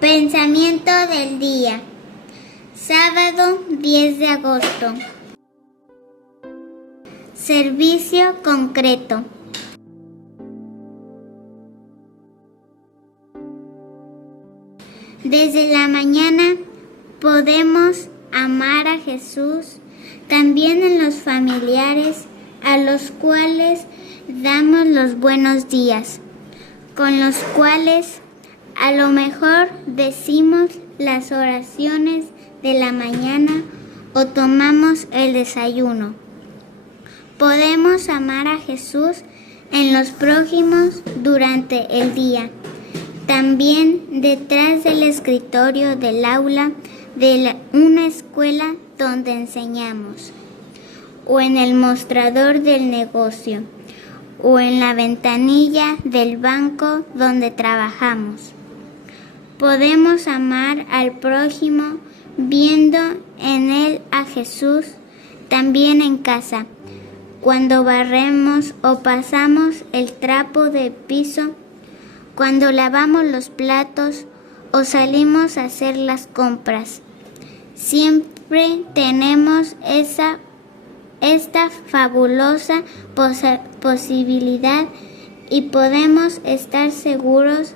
Pensamiento del día. Sábado 10 de agosto. Servicio concreto. Desde la mañana podemos amar a Jesús, también en los familiares a los cuales damos los buenos días, con los cuales a lo mejor decimos las oraciones de la mañana o tomamos el desayuno. Podemos amar a Jesús en los prójimos durante el día, también detrás del escritorio del aula de una escuela donde enseñamos, o en el mostrador del negocio, o en la ventanilla del banco donde trabajamos. Podemos amar al prójimo viendo en él a Jesús, también en casa, cuando barremos o pasamos el trapo de piso, cuando lavamos los platos o salimos a hacer las compras. Siempre tenemos esta fabulosa posibilidad y podemos estar seguros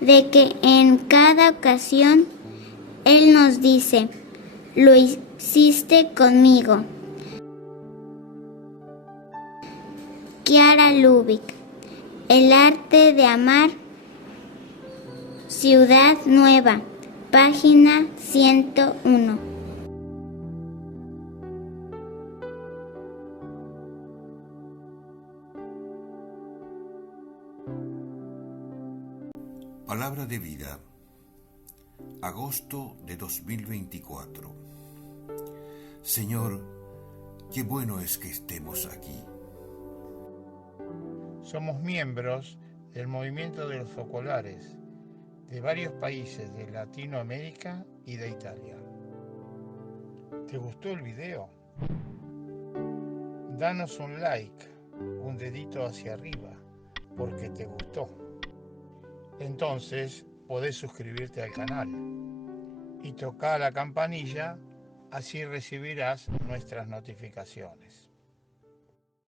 de que en cada ocasión Él nos dice: lo hiciste conmigo. Chiara Lubich, El arte de amar, Ciudad Nueva, página 101. Palabra de vida, agosto de 2024. Señor, qué bueno es que estemos aquí. Somos miembros del movimiento de los focolares de varios países de Latinoamérica y de Italia. ¿Te gustó el video? Danos un like, un dedito hacia arriba, porque te gustó. Entonces podés suscribirte al canal y tocar la campanilla, así recibirás nuestras notificaciones.